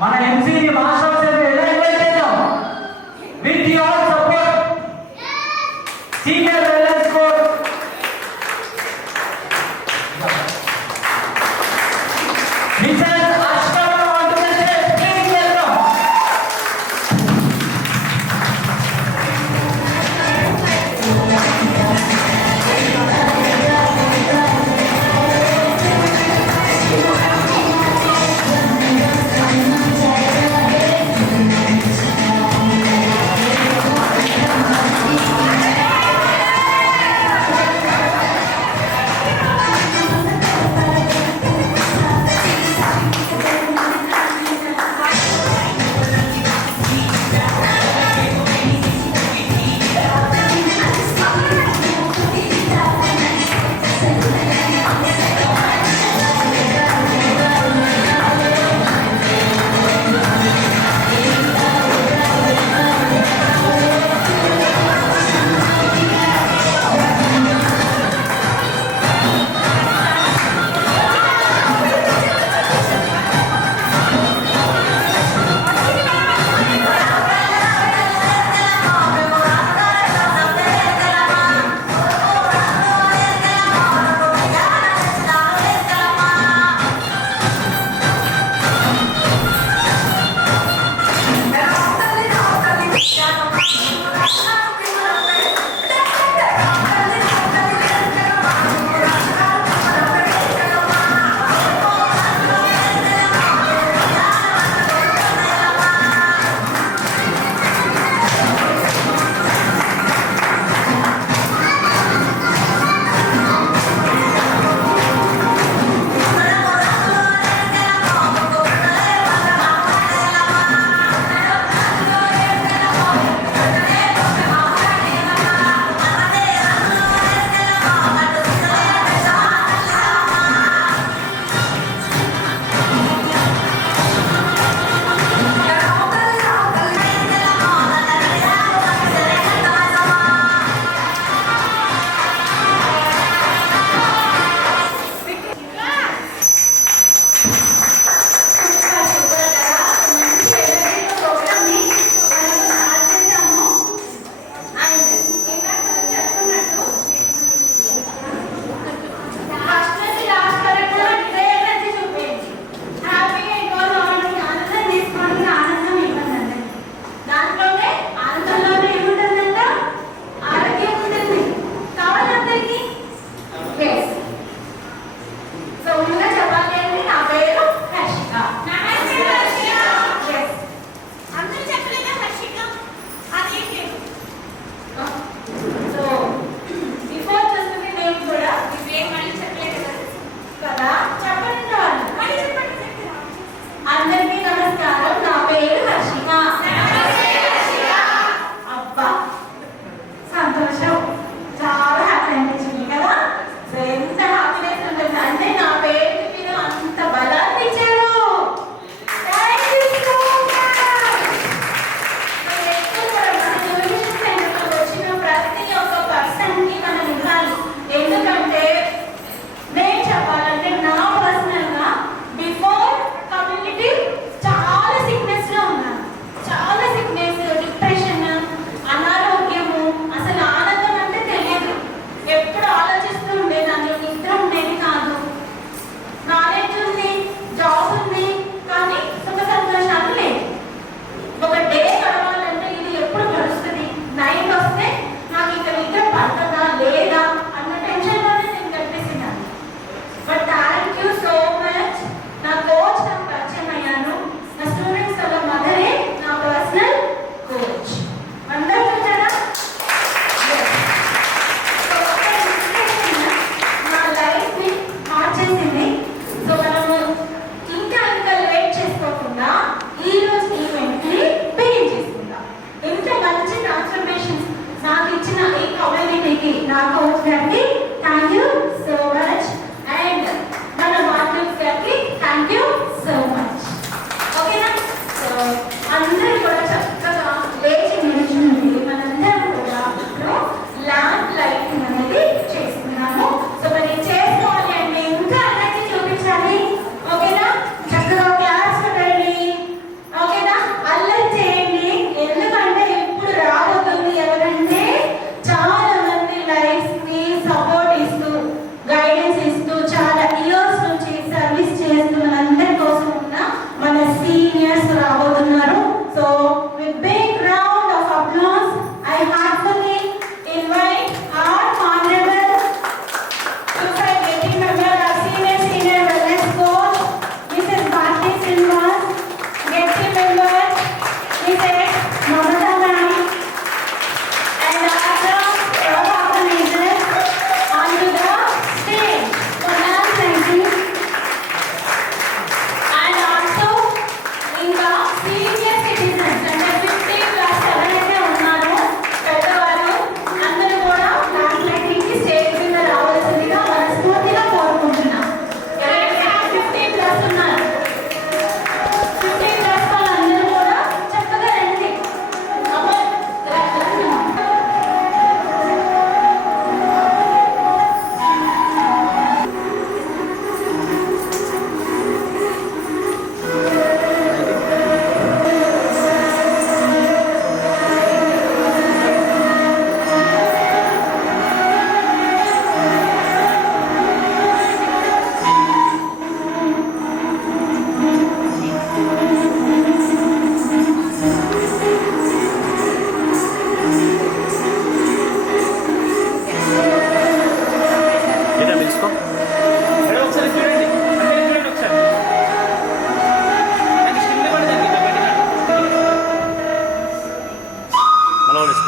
మన ఎంసీని మాస్టర్ సేవ ఎలా ఇన్వైట్ చేద్దాం with your support senior wellness coach mister Ashkar వంటనే ప్లీజ్ వెల్కమ్.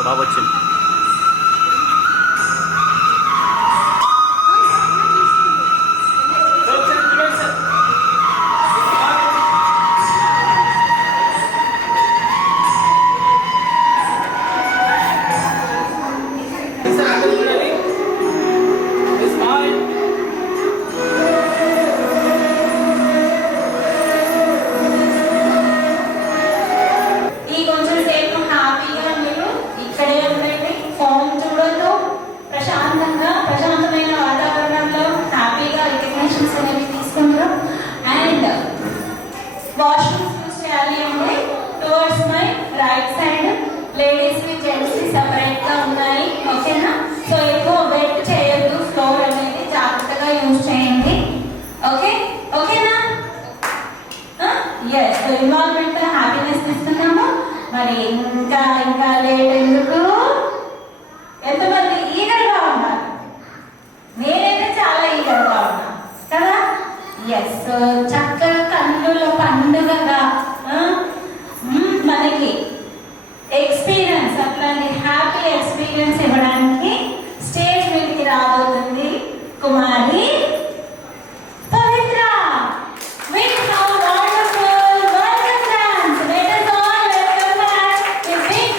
బాగా వచ్చింది. వాష్రూమ్స్ యూస్ చేయాలి అంటే towards my right side ladies కి జెంట్స్ కి సెపరేట్ గా ఉన్నాయి. ఓకేనా? సో ఎక్కువ వెట్ చేయొద్దు, ఫ్లోర్ అనేది జాగ్రత్తగా యూస్ చేయండి. ఓకే ఓకేనా? ఎస్, ఇన్వాల్వ్మెంట్ హ్యాపీనెస్ ఇస్తున్నాము. మరి ఇంకా ఇంకా లేట్ ఎందుకు? ఎంతమంది ఈగర్గా ఉన్నారు? నేనైతే చాలా ఈగర్గా ఉన్నా కదా. ఎస్, చక్కగా కన్నుల పండుగగా మనకి ఎక్స్పీరియన్స్, అట్లాంటి హ్యాపీ ఎక్స్పీరియన్స్ ఇవ్వడానికి స్టేజ్ మీదకి రాబోతుంది కుమారి పవిత్ర. With how wonderful welcome dance. Let us all welcome her with big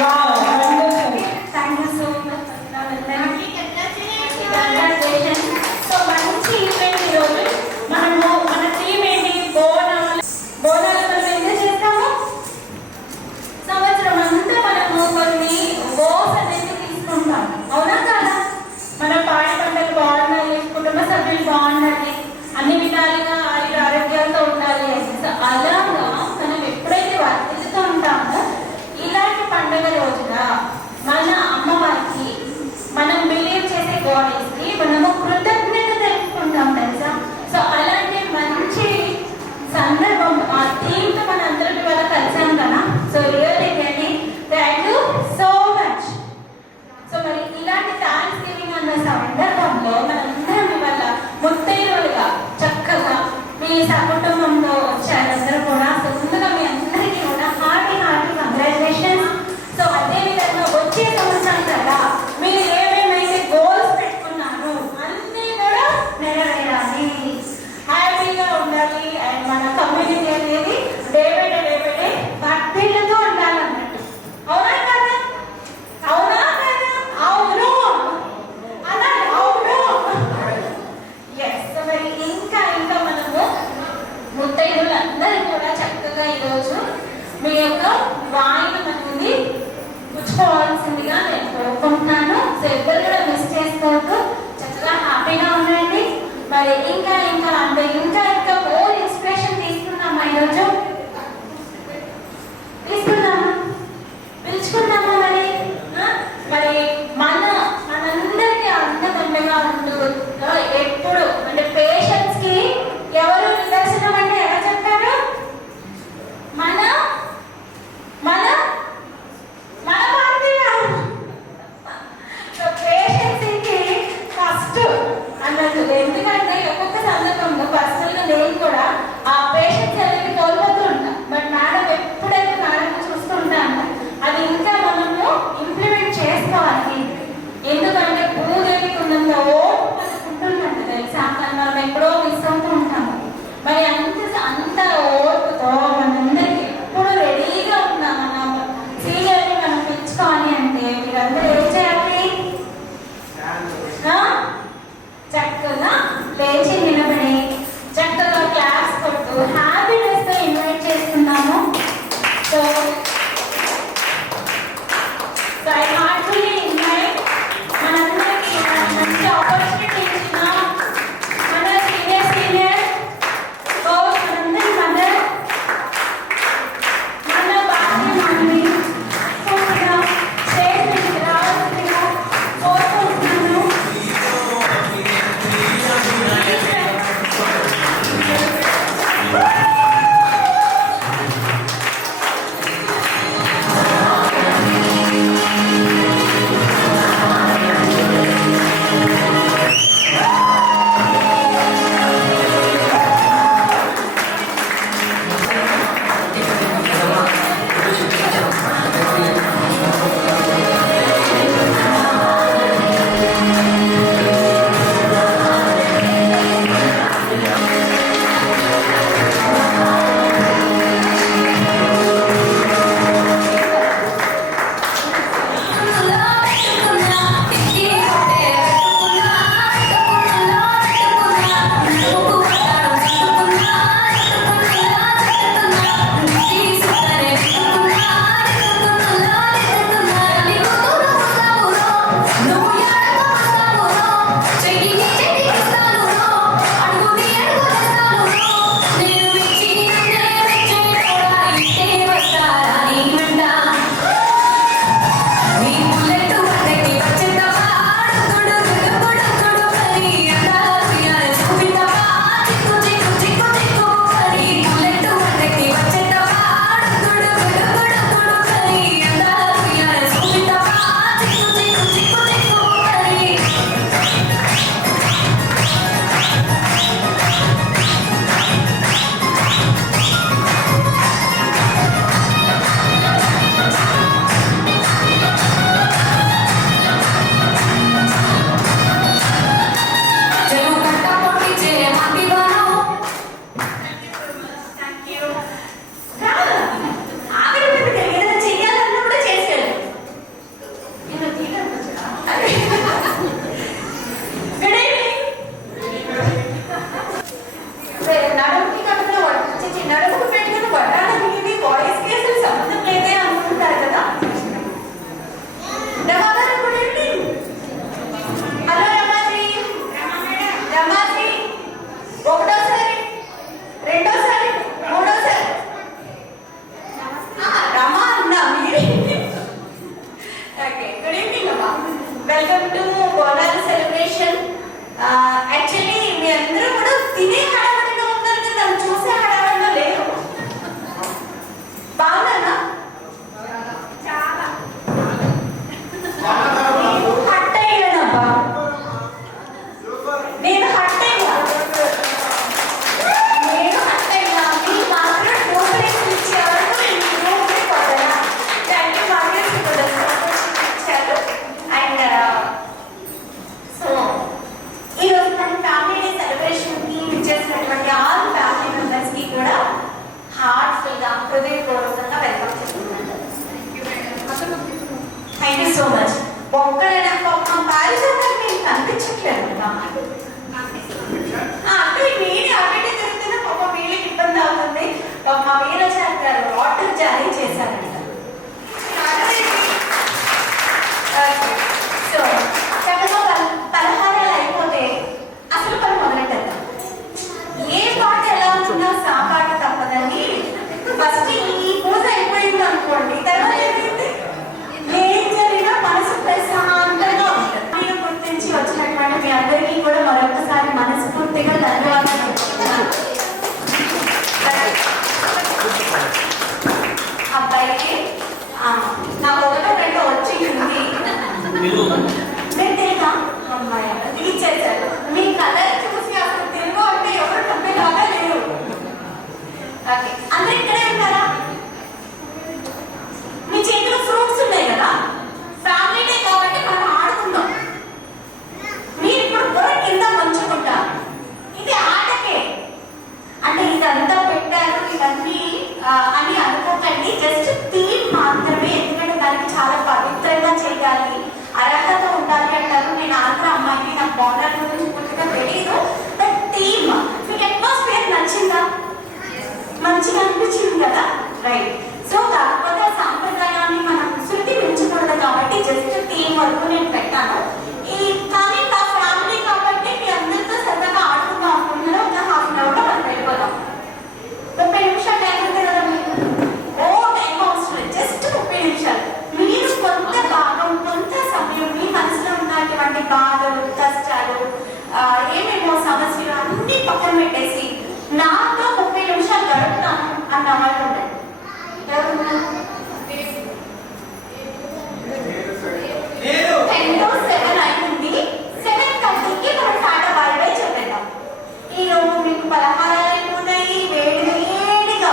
wow, wonderful. Thank you so much, Pavitra. అన్నట్టు. ఎందుకంటే ఒక్కొక్క సందర్భంలో పర్సనల్గా నేను కూడా ఆ పేషెంట్స్ అనేది కోల్పోతూ ఉంటాం. బట్ మేడం ఎప్పుడైతే మేడం చూస్తూ ఉంటాను అది ఇంకా మనము ఇంప్లిమెంట్ చేసుకోవాలి. ఎందుకంటే భూదేవికి ఉన్నంత ఓటు మనకు ఉంటుందంట తెలుసా, కానీ మనం ఎప్పుడో మిస్ అవుతూ ఉంటాము. మరి అంత ఓటుతో మనందరికీ ఎప్పుడు రెడీగా ఉన్నాం. మన సీనియర్ని మనం పిలుచుకోవాలి అంటే మీరందరూ ఏం చేయాలి? చక్కగా లేచి నిలబడి చక్కగా క్లాస్ కొట్టు హ్యాపీనెస్ తో ఇన్వైట్ చేస్తున్నాము. సో ఐ హార్ట్ఫుల్లీ ఇన్వైట్ మనందరికీ మంచి ఆపర్చునిటీ ఇచ్చిన మన సీనియర్ మనందరి మదర్ మన భార్య మమ్మీ పూర్తిగా స్టేజ్ మీదకి రావాల్సిందిగా కోరుకుంటున్నాను. Welcome to Bonalu celebration. Actually మీ అందరూ కూడా తినే హడావిడిలో ఉన్నారు కదా, చూసే హడావిడిలో లేరు. బాగున్నానా? చాలా హట్ అయ్యానబ్బా, నేను హట్ అయ్యా, మీరు మాత్రం డూప్లెక్స్ ఇచ్చేవాళ్ళు. థ్యాంక్ యూ మార్కెట్ ఇచ్చారు. అండ్ సో ఈరోజు మన ఫ్యామిలీ డే సెలబ్రేషన్కి ఇచ్చేసినట్టు పెట్టేసి నాతో 30 నిమిషాలు గడుపుతాను అన్న వాళ్ళు ఉంటారు. ఎవరున్నారు? 10 to 7 అయింది. 7:30కి మనం టాటా బాయ్ బాయ్ చెప్పేద్దాం. ఈరోజు మీకు పలహారాలు ఉన్నాయి వేడిగా.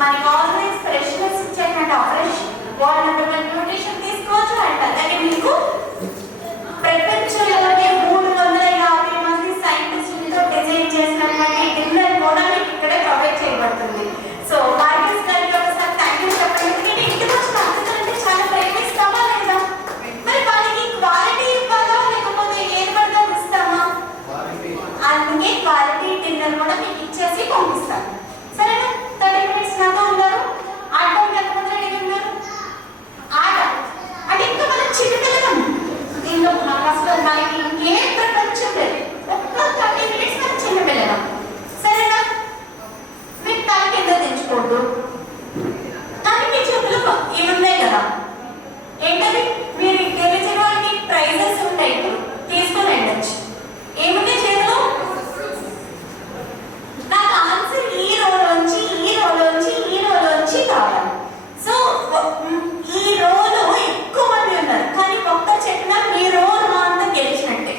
మనకి ఆల్వేస్ ఫ్రెష్నెస్ ఇచ్చేటట్టు ఫ్రెష్ వాటర్ న్యూట్రిషన్ తీసుకోవచ్చు. అండ్ అలాగే మీకు ప్రపంచంలోనే 350 మంది సైంటిస్టులతో డిజైన్ చేసినటువంటి డిన్నర్ కూడా మీకు ఇక్కడే ప్రొవైడ్ చేయబడుతుంది. సో మార్కెట్స్ గారికి ఒకసారి థ్యాంక్ యూ చెప్పండి. ఎందుకంటే ఇంటికి వచ్చిన అతిథులంటే చాలా ప్రేమిస్తామా లేదా? మరి వాళ్ళకి క్వాలిటీ ఇవ్వాలా లేకపోతే ఏది పడితే ఇస్తామా? అందుకే క్వాలిటీ డిన్నర్ కూడా మీకు ఇచ్చేసి పంపిస్తాను. సరేనా? 30 minutes నాతో ఉన్నారు. ఆడడానికి ఎంతమంది రెడీ ఉన్నారు? ఆట అంటే ఇంకా మనం చిన్నపిల్లలం. దీనిలో అసలు మనకి ఇంకేం ప్రపంచం లేదు. ఒక్క 30 minutes మనం చిన్నపిల్లలం. సరేనా? మీరు తల కింద తెచ్చుకోవద్దు. కానీ మీ చేతులు ఇవి ఉన్నాయి కదా, ఏంటవి? మీరు గెలిచిన వాళ్ళకి ప్రైజెస్ ఉంటాయి, తీసుకొని వెళ్ళచ్చు. ఏముంది చేతిలో? నాకు ఆన్సర్ ఈ రోలోంచి కావాలి. సో ఈ రోలో ఎక్కువ మంది ఉన్నారు, కానీ ఒక్క చెప్పినా మీ రో అంతా గెలిచినట్టే.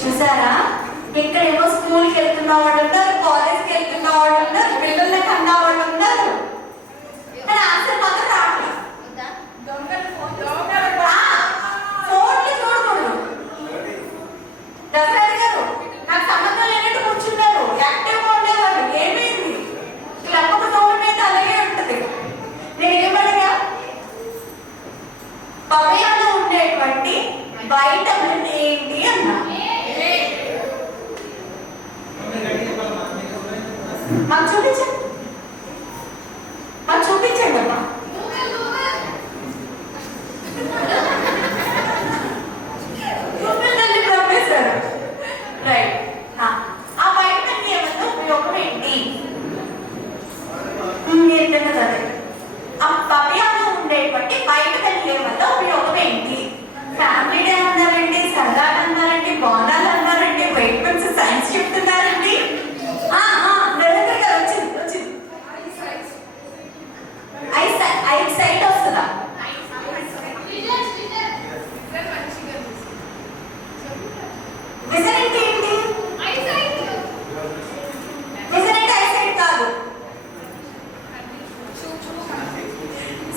చూసారా, ఇక్కడేమో స్కూల్కి వెళ్తున్న వాళ్ళు ఉన్నారు, కాలేజ్కి వెళ్తున్న వాళ్ళు ఉన్నారు, పిల్లల్ని కన్నా వాళ్ళు ఉన్నారు. కానీ ఆన్సర్ మాత్రం రావట్లేదు. ఫోన్లు చూడకూడదు. దసరా గారు నాకు సంబంధం లేనట్టు కూర్చున్నారు, యాక్టివ్గా ఉండేవాళ్ళు. ఏమైంది? క్లబ్కు డోర్ మీద అలాగే ఉంటుంది. నేను ఏమడిగా, పవయాలో ఉండేటువంటి వైటమిన్ ఏంటి అన్నా. మాకు చూపించండి, మాకు చూపించండి అమ్మా. Professor right. ఆ వైటమిన్ ఏమన్నా ఉపయోగం ఏంటి? ఏంటంటే సరే, ఆ పవయాలో ఉండేటువంటి వైటమిన్ ఏ వల్ల ఉపయోగం ఏంటి? ఫ్యామిలీ డే అన్నారండి, సరదాలు అన్నారండి, బోనాలు అన్నారండి, వైటమిన్స్ సైన్స్ చెప్తున్నారండి. నరేంద్ర గారు వచ్చింది వచ్చింది. ఐ సైట్ వస్తుందా? విజన్ అంటే ఏంటి? విజన్ అంటే ఐ సైట్ కాదు.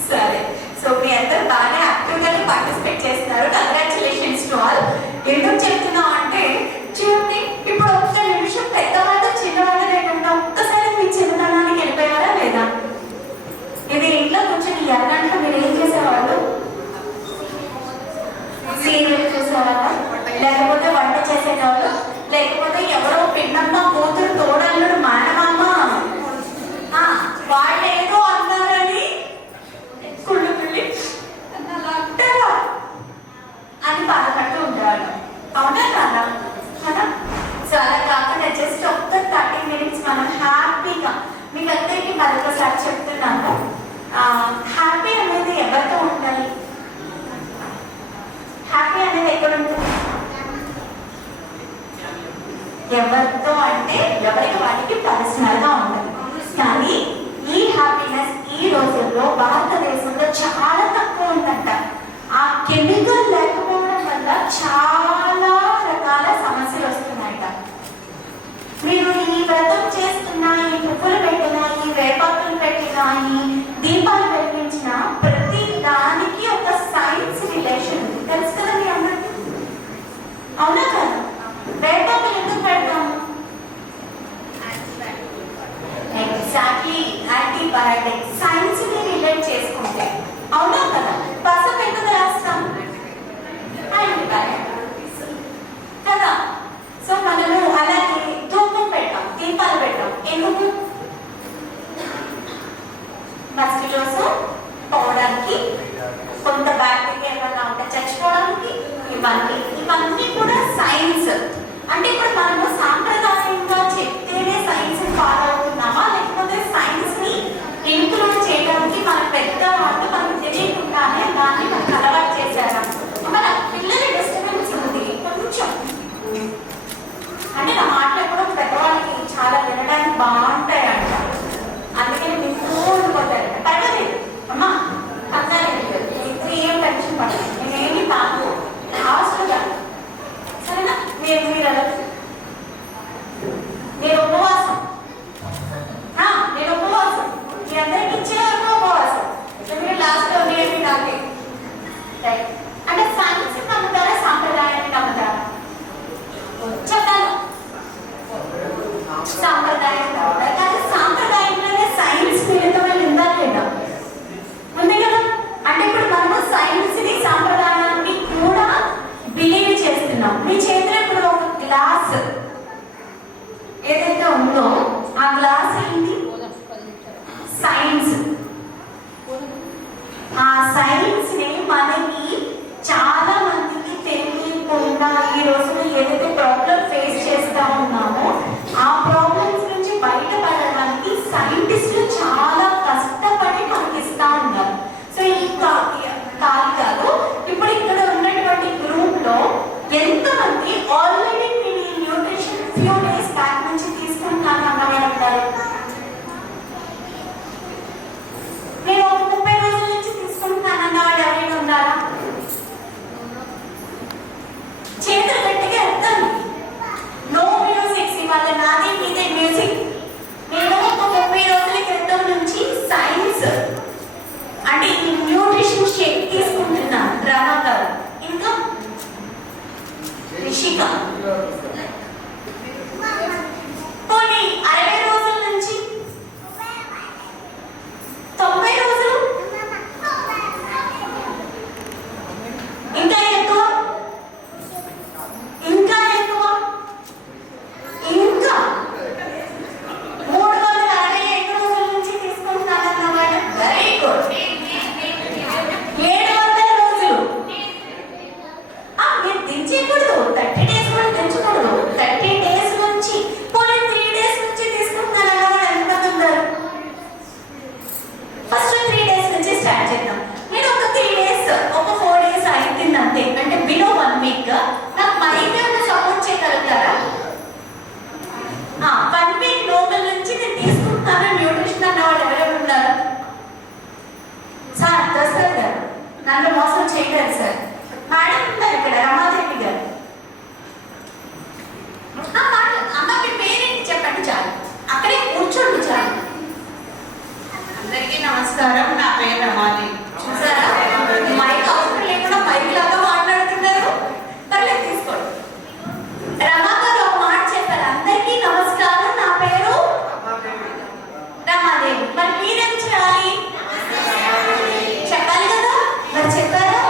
సరే, సో మీ అందరూ బాగా యాక్టివ్గా పార్టిసిపేట్ చేస్తున్నారు. Congratulations to all. ఎందుకు చెప్తున్నాం అంటే, చూడండి, ఇప్పుడు ఒక్క నిమిషం పెద్దవాళ్ళు చిన్నవాళ్ళు లేకుండా ఒక్కసారి మీ చిన్నతనానికి వెళ్ళిపోయారా లేదా? ఇది ఇంట్లో కూర్చొని ఎలాంటి మీరు ఏం చేసేవాళ్ళు? సీరియల్ చూసేవాళ్ళ, లేకపోతే వంట చేసేవాళ్ళు, లేకపోతే ఎవరో పిన్నమ్మ కూతురు తోడల్లుడు మానమామ వాళ్ళు ఏదో అన్నారని కుళ్ళు కుళ్ళి అని బాధపడుతూ ఉండేవాళ్ళు. అవునా కాదా? కదా. సో అలా కాకుండా జస్ట్ ఒక్క 30 minutes మనం హ్యాపీగా, మీకు అందరికీ మరొకసారి చెప్తున్నాను, హ్యాపీ అనేది ఎవరితో ఉండాలి? హ్యాపీ అనేది ఎక్కడ ఉంటుంది? ఎవరితో అంటే ఎవరికి వాటికి పర్సనల్ గా ఉండాలి. కానీ ఈ హ్యాపీనెస్ ఈ రోజుల్లో భారతదేశంలో చాలా తక్కువ ఉందంట. ఆ కెమికల్ లేకపోవడం వల్ల చాలా రకాల సమస్యలు వస్తున్నాయట. మీరు ఈ వ్రతం చేస్తున్నా, ఈ పువ్వులు పెట్టినా, ఈ వేపాకులు పెట్టినా, ఈ దీపాలు వెలిగించిన ప్రతి దానికి ఒక సైన్స్ రిలేషన్ ఉంది. తెలుసు కదా మీ అందరికీ? అవునా కదా? వేపాకులు ఎందుకు పెడతాము? Exactly, antibiotic. సైన్స్ ని రిలేట్ చేసుకుంటే. అవునా కదా? పసుపు ఎందుకు రాస్తాం? యాంటీబయాటిక్స్ కదా. సో మనము అలాగే ధూపం పెట్టాం, దీపాలు పెట్టాం. ఎందుకు? మస్కిటోస్ పోవడానికి, కొంత బ్యాక్టీరియా ఏమన్నా ఉంటే చచ్చిపోవడానికి. ఇవన్నీ కూడా సైన్స్. అంటే ఇప్పుడు మనము సాంప్రదాయంగా చెప్తేనే సైన్స్ ఫాలో అవుతున్నామా, లేకపోతే సైన్స్ ని ఇంక్లూడ్ చేయడానికి మన పెద్దవాళ్ళు మనకు తెలియకుండానే దాన్ని మనకు అలవాటు చేశారా? మన పిల్లల డిస్టర్బెన్స్ ఉంది కొంచెం. అంటే నా మాటలు కూడా పెద్దవాళ్ళకి చాలా వినడానికి బాగుంటాయి అంట. అందుకని మీకు ఉండిపోతారు. పర్వాలేదు అమ్మా, పర్వాలేదు, ఏం టెన్షన్ పడదు. నేనేమి బాగు అవసరం కాదు. సరేనా? నేను ఉపవాసం, మీ అందరికి ఇచ్చే వరకు ఉపవాసం. ఎందుకంటే లాస్ట్ లో నేను నాకే అంటే సైన్స్ నమ్ముతారా, సాంప్రదాయాన్ని నమ్ముతారా? చెప్తాను, సాంప్రదాయం నమ్ముతారు. కానీ సాంప్రదాయంలోనే సైన్స్ మిళితమని ఉందా లేదా? ఉంది కదా. అంటే ఇప్పుడు మనము సైన్స్ ని సాంప్రదాయాన్ని కూడా బిలీవ్ చేస్తున్నాం. మీ చేతిలో ఇప్పుడు ఒక గ్లాస్ ఏదైతే ఉందో ఆ గ్లాస్ ఏంటి? సైన్స్. ఆ సైన్స్ ని మనకి చాలా మందికి తెలియకుండా ఈ రోజున ఏదైతే ప్రాబ్లం ఫేస్ చేస్తా ఉన్నామో ఆ ప్రాబ్లమ్స్ నుంచి బయటపడడానికి సైంటిస్టులు చాలా కష్టపడి మనకి ఇస్తా ఉన్నారు. సో ఈ కాదు కాదు, ఇప్పుడు ఇక్కడ ఉన్నటువంటి గ్రూప్ లో ఎంతమంది ఆల్రెడీ నేను ఈ న్యూట్రిషన్ ఫ్యూ డేస్ బ్యాక్ నుంచి తీసుకుంటాను అన్నవారు? నేను 30 రోజుల నుంచి తీసుకుంటున్నాను అన్నవాడు ఎవరైనా ఉన్నారా? చేతులు గట్టిగా ఎత్తండి. రిషిక. పోనీ 60 రోజుల నుంచి 90 రోజులు, ఇంకా ఎక్కువ, ఇంకా ఎక్కువ, ఇంకా 365 రోజుల నుంచి తీసుకుంటానన్నమాట. Very good. 700 రోజులు. మీరు దించకూడదు, 30 డేస్ కూడా దించకూడదు. 30 డేస్ నుంచి పోనీ 3 డేస్ నుంచి తీసుకుంటున్నారన్నమాట. ఎంతమంది ఉన్నారు? ఫస్ట్ 3 డేస్ నుంచి స్టార్ట్ చేద్దాం. నేను ఒక 3 డేస్, ఒక 4 డేస్ అయిపోయింది అంతే, అంటే బిలో 1 వీక్. నాకు మైండ్ సపోర్ట్ చేయగలుగుతారా? 1 వీక్ లోపల నుంచి నేను తీసుకుంటున్నాను న్యూట్రిషన్ అన్న వాళ్ళు ఎవరెవరు ఉన్నారు? సార్ దసరా గారు నన్ను మోసం చేయలేదు సార్. మేడం ఉన్నారు ఇక్కడ, రమాదేవి గారు. అమ్మ మీ పేరేంటి చెప్పండి చాలు, అక్కడే కూర్చోండి చాలు. అందరికీ నమస్కారం. నా పేరు రమాదేవి. చూసారా, మైక్ అవసరం లేకుండా మైక్ లాగా మాట్లాడుతున్నారు. పర్లేదు తీసుకోండి. రమా గారు ఒక మాట చెప్పారు, అందరికీ నమస్కారం, నా పేరు రమాదేవి. మరి మీరేం చేయాలి? చెప్పాలి కదా, మరి చెప్పారా?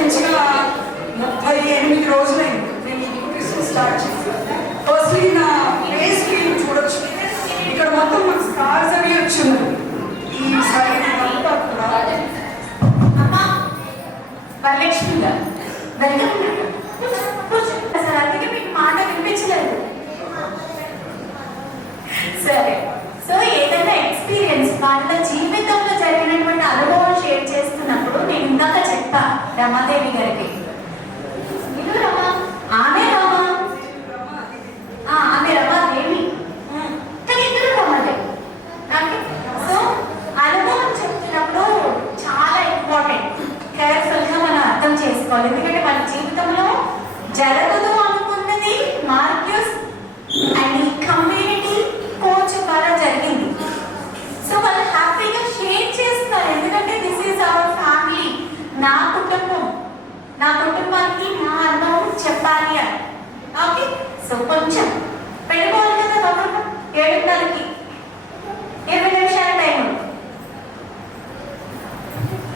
ఇంచుమించుగా 38 రోజులైంది నేను ఈ న్యూట్రిషన్ స్టార్ట్ చేసి. ఫస్ట్లీ నా ఫేస్ క్రీమ్ చూడొచ్చు, ఇక్కడ మొత్తం నాకు స్కార్స్ అవి వచ్చింది. ఈ సైడ్ అంతా కూడా అమ్మా వరలక్ష్మి గారు వెల్కమ్. అసలు అందుకే మీకు మాట వినిపించలేదు. సరే, సో ఏదైనా ఎక్స్పీరియన్స్ వాళ్ళ జీవితంలో జరిగినటువంటి అనుభవం షేర్ చేస్తున్నప్పుడు నేను ఇందాక చెప్పా రమాదేవి గారికి, ఇది రమా, ఆమె రమా, ఆమె రమాదేవి, కానీ ఇద్దరు రమాదేవి. సో అనుభవం చెప్తున్నప్పుడు చాలా ఇంపార్టెంట్, కేర్ఫుల్ గా మనం అర్థం చేసుకోవాలి. ఎందుకంటే మన జీవితంలో జరగదు అనుకున్నది మార్క్యూస్ అండ్ ఈ కమ్యూనిటీ కోచ్ ద్వారా జరిగింది. సో వాళ్ళు హ్యాపీగా షేర్ చేస్తున్నారు, ఎందుకంటే దిస్ ఈజ్ అవర్ ఫ్యామిలీ, నా కుటుంబం, నా కుటుంబానికి నా అనుభవం చెప్పాలి అని. ఓకే, సో కొంచెం వెళ్ళిపోవాలి కదా తమ్ముడు, 7:30కి 20 నిమిషాల టైం.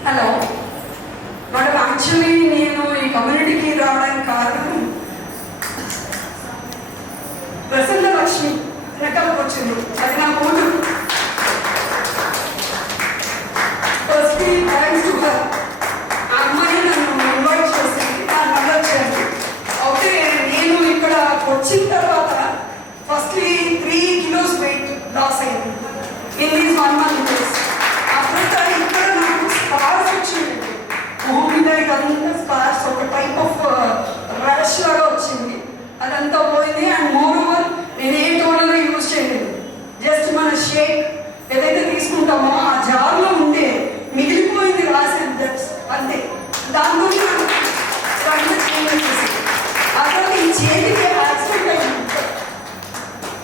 హలో మేడం, యాక్చువల్లీ నేను ఈ కమ్యూనిటీకి రావడానికి కారణం ప్రసన్న లక్ష్మి రెక్కలకు వచ్చింది, అది నా కూతురు. Firstly thanks to her. ఆ అమ్మాయి నన్ను ఇన్వైట్ చేసింది, దాని వచ్చాను. ఓకే, నేను ఇక్కడ వచ్చిన తర్వాత ఫస్ట్లీ 3 kilos వెయిట్ లాస్ అయింది ఇన్ దీస్ 1 month డేస్. అప్పుడు ఇక్కడ నాకు స్కార్స్ వచ్చింది, మొహం మీద ఇదంతా స్కార్స్, ఒక టైప్ ఆఫ్ ర్యాష్ లాగా వచ్చింది, అదంతా పోయింది. అండ్ మోర్ ఓవర్ నేను ఏ టోనర్ యూజ్ చేయలేదు, జస్ట్ మన షేక్ ఏదైతే తీసుకుంటామో ఆ జార్లో ఉండే మిగిలిపోయింది రాసిన దట్స్ అంతే. దాంతో ఆ తర్వాత ఈ చేతికి యాక్సిడెంట్ అయింది,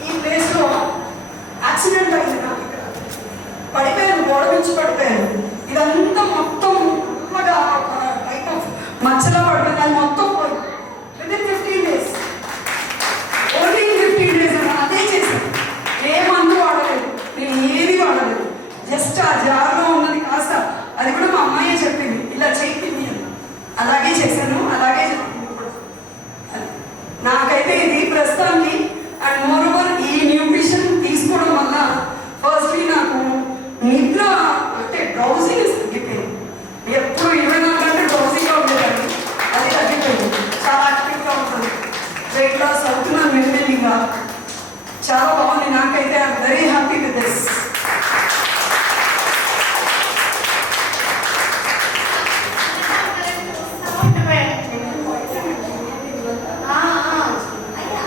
ఈ ప్లేస్లో యాక్సిడెంట్ అయింది నాకు. ఇక్కడ పడిపోయాను, గోడ నుంచి పడిపోయాను. ఇదంతా మొత్తం ఉమ్మగా ఒక టైప్ ఆఫ్ మచ్చలా పడిపోయింది, అది మొత్తం పోయింది వితిన్ 15 days. ఓన్లీ 15 days అదే చేశాను. ఏ మందు వాడలేదు, నేను ఏది వాడలేదు, జస్ట్ ఆ జార్లో ఉన్నది కాస్త, అది కూడా మా అమ్మాయే చెప్పింది ఇలా చేయింది అని, అలాగే చేశాను, అలాగే చెప్పింది ఇప్పుడు. నాకైతే ఇది ప్రస్తుతానికి. అండ్ మోర్ ఓవర్ ఈ న్యూట్రిషన్ తీసుకోవడం వల్ల ఫస్ట్లీ నాకు నిద్ర అంటే డ్రౌజింగ్ తగ్గిపోయింది. ఎప్పుడు 24 గంటలు డ్రౌజింగ్గా ఉండేదాన్ని, అది తగ్గిపోయింది. చాలా యాక్టివ్గా ఉంటుంది, వెయిట్ లాస్ అవుతున్నాను మెల్లిగా, చాలా బాగుంది. నాకైతే I'm very happy with this.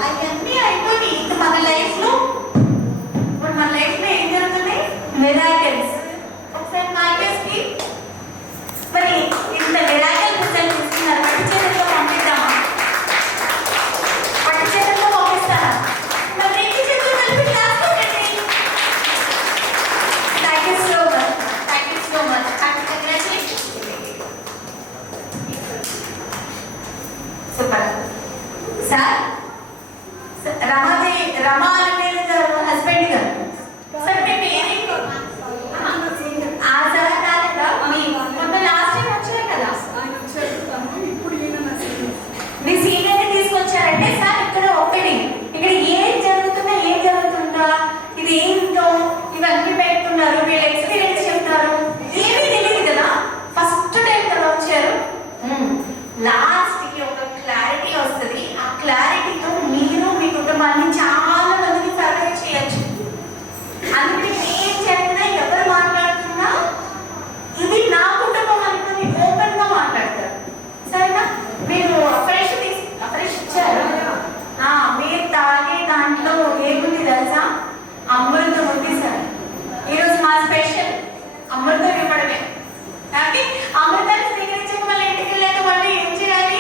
అవన్నీ అయిపోయి ఇంకా మన లైఫ్లో, ఇప్పుడు మన లైఫ్లో ఏం జరుగుతుంది? మిరాకిల్స్. ఒకసారి మార్కెట్స్కి మరి ఇంత మిరాకిల్ రిజల్ట్ ఇస్తున్నారు, పట్టు చేతుల్లో పంపిద్దామా? పట్టు చేతుల్లో పంపిస్తారా? మరి రెండు చేతులు కలిపి రాసుకోండి. Thank you so much, thank you so much, congratulations. Super sir. Rama గారు హస్బెండ్ గారు సార్, మీ పేరు ఆ సార్ కాలేదా? మొన్న లాస్ట్ టైం వచ్చారు కదా, ఇప్పుడు మీ సీనియర్ని తీసుకొచ్చారంటే సార్ ఇక్కడ ఒకటి, ఇక్కడ ఏం జరుగుతుందా, ఇది ఏంటో ఇవన్నీ పెట్టుకున్నారు, వీళ్ళు ఎక్స్పీరియన్స్ చెప్తారు, ఏమీ తెలియదు కదా, ఫస్ట్ టైం కదా వచ్చారు. లాస్ట్కి ఒక క్లారిటీ వస్తుంది, ఆ క్లారిటీతో మీరు మీ కుటుంబాన్ని చాలా మందిని సర్వైవ్ చేయొచ్చు. అందుకే ఏం చేస్తున్నా, ఎవరు మాట్లాడుతున్నా ఇది నా కుటుంబం అనుకుని ఓపెన్ గా మాట్లాడతారు. సరేనా? మీరు ఫ్రెష్ ఇచ్చారు, మీరు తాగే దాంట్లో ఏముంది తెలుసా? అమృతం ఉంది సార్. ఈరోజు మా స్పెషల్ అమృతం ఇవ్వడమే. అమృతాన్ని స్వీకరించక మళ్ళీ ఇంటికి వెళ్ళాక మళ్ళీ ఏం చేయాలి?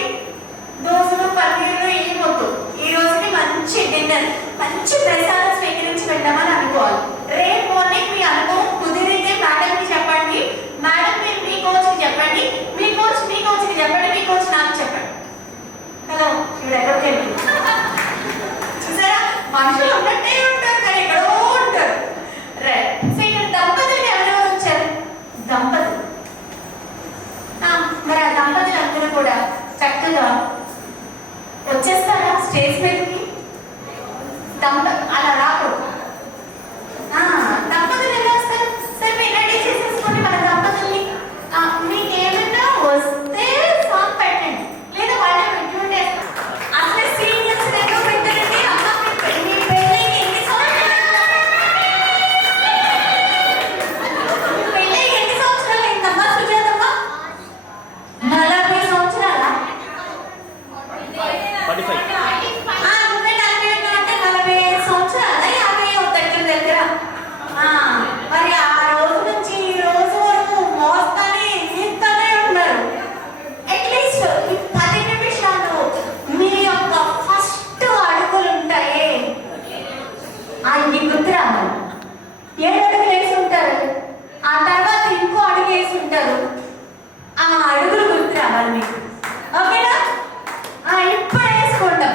నువ్వే 40 అంటే 45 సంవత్సరాలు 50 దగ్గర ఆ, మరి ఆ రోజు నుంచి ఈ రోజు వరకు మోస్తానే ఈస్తూనే ఉన్నారు. అట్లీస్ట్ ఈ 10 నిమిషాలు మీ యొక్క ఫస్ట్ అడుగులు ఉంటాయే ఆయనకి గుర్తు రావాలి. 7 అడుగులు వేసి ఉంటారు, ఆ తర్వాత ఇంకో అడుగు వేసి ఉంటారు. ఆ అడుగులు గుర్తు రావాలి మీకు. ఓకేనా? ఇప్పుడు వేసుకుంటాం.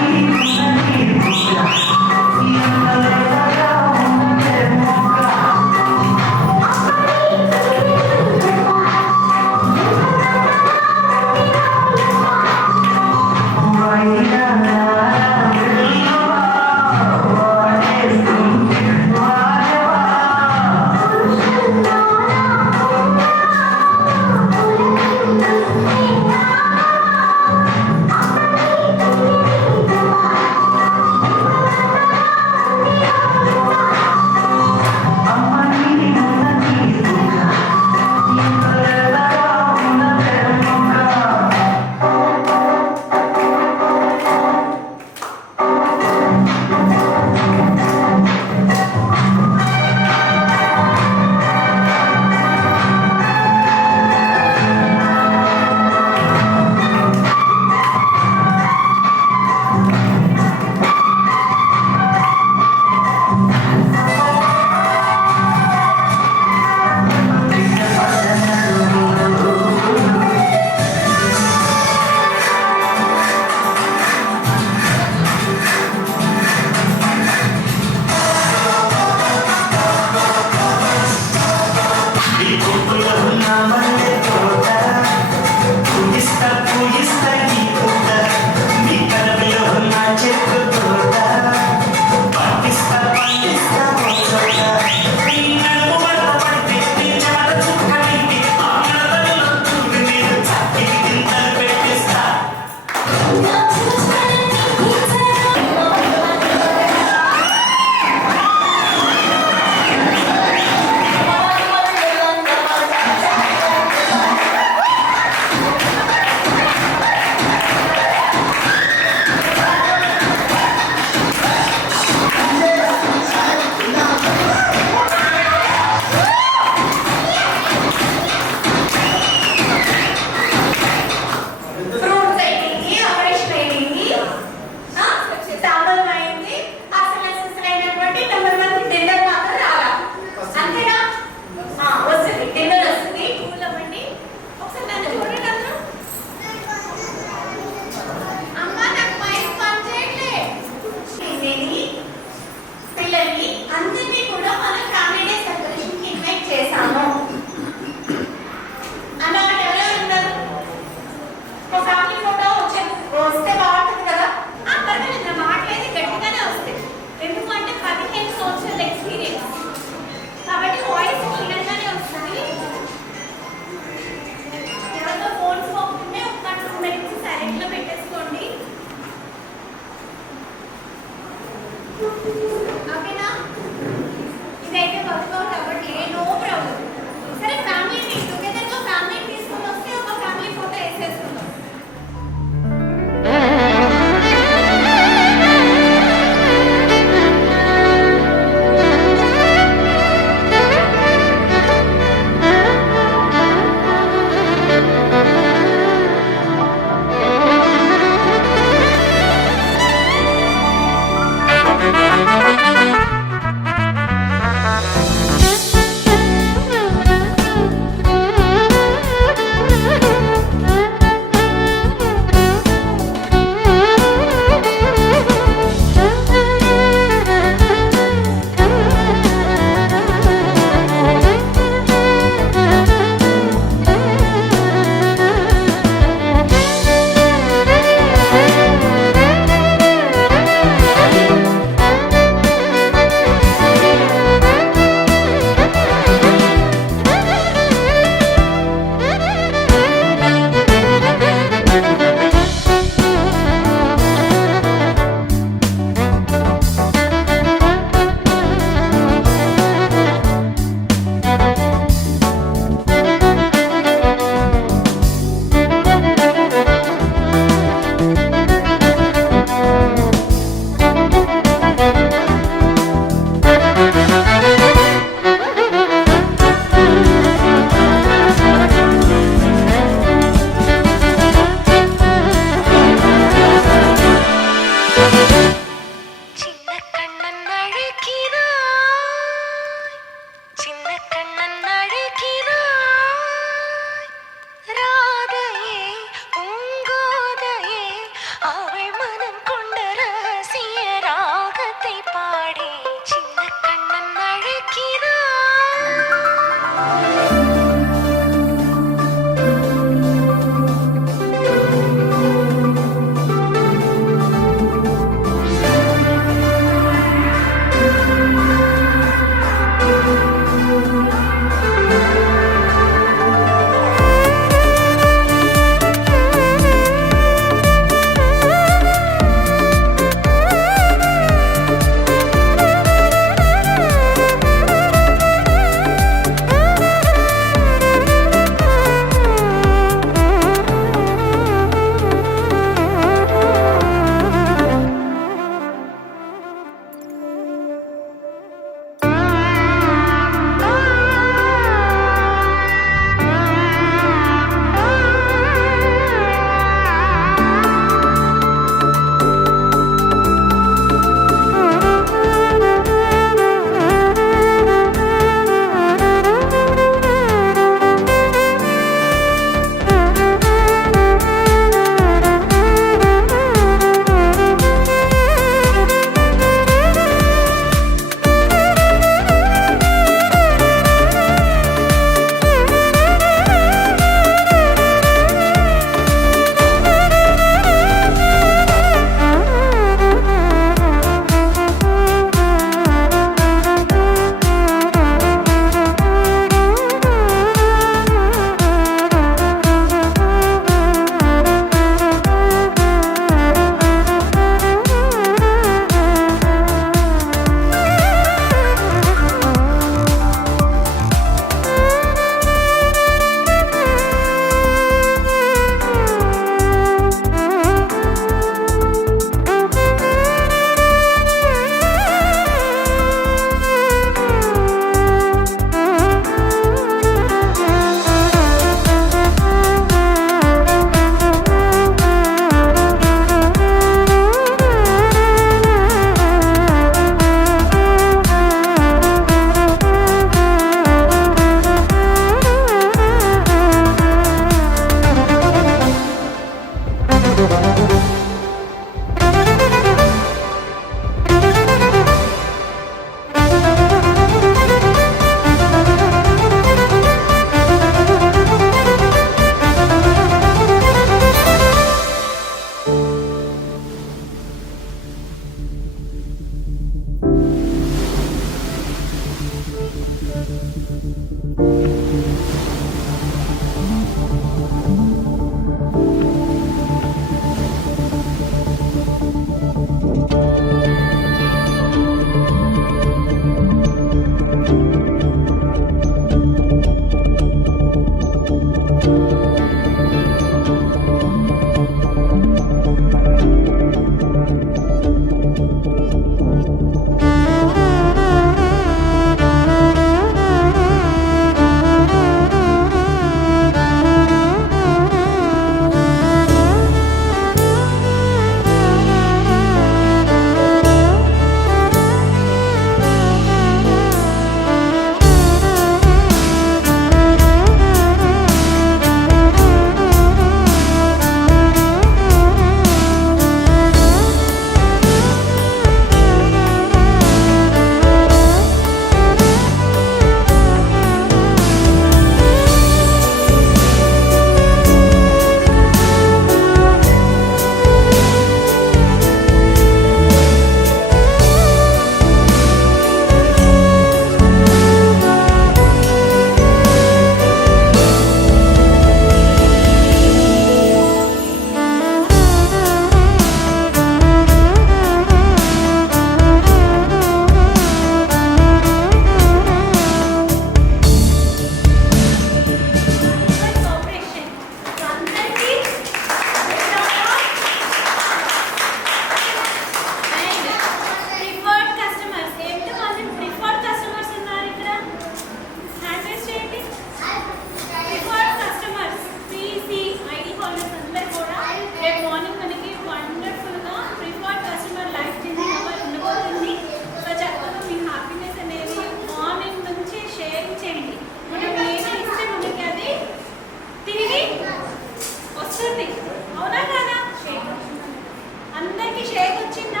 అందరికి షేక్ వచ్చిందా?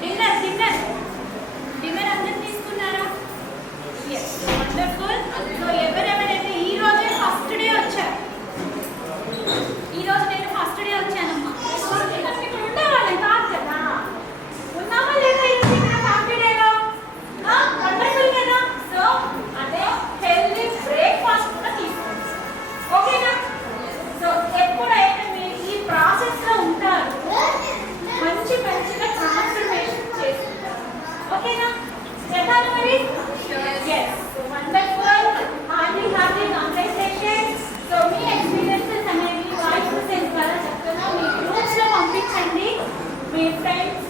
డిన్నర్ డిన్నర్ డిన్నర్ అందరు తీసుకున్నారా? Yes wonderful. సో ఎవరెవరైతే ఈ రోజే ఫస్ట్ డే వచ్చారు, ఈ రోజు నేను ఫస్ట్ డే వచ్చానమ్మా. మనం ఇక్కడ ఉండేవాళ్ళం కాదు కదా, ఉన్నామా లేదా ఈరోజు ఇక్కడ ఫ్యామిలీ డేలో? వండర్ఫుల్ కదా. సో అదే హెల్తీ బ్రేక్ఫాస్ట్ కూడా తీసుకోండి, ఓకేనా? సో ఎప్పుడైతే మీరు ఈ ప్రాసెస్ లో ఉంటారు, మంచిగా ట్రాన్స్ఫర్మేషన్ చేసుకుంటారు, ఓకేనా? చేద్దాం మరి. Yes wonderful. Hearty congratulation. So మీ ఎక్స్పీరియన్సెస్ అనేవి వాయిస్ మెసేజ్ ద్వారా చెప్తున్నా మీ గ్రూప్స్ లో పంపించండి, మీ ఫ్రెండ్స్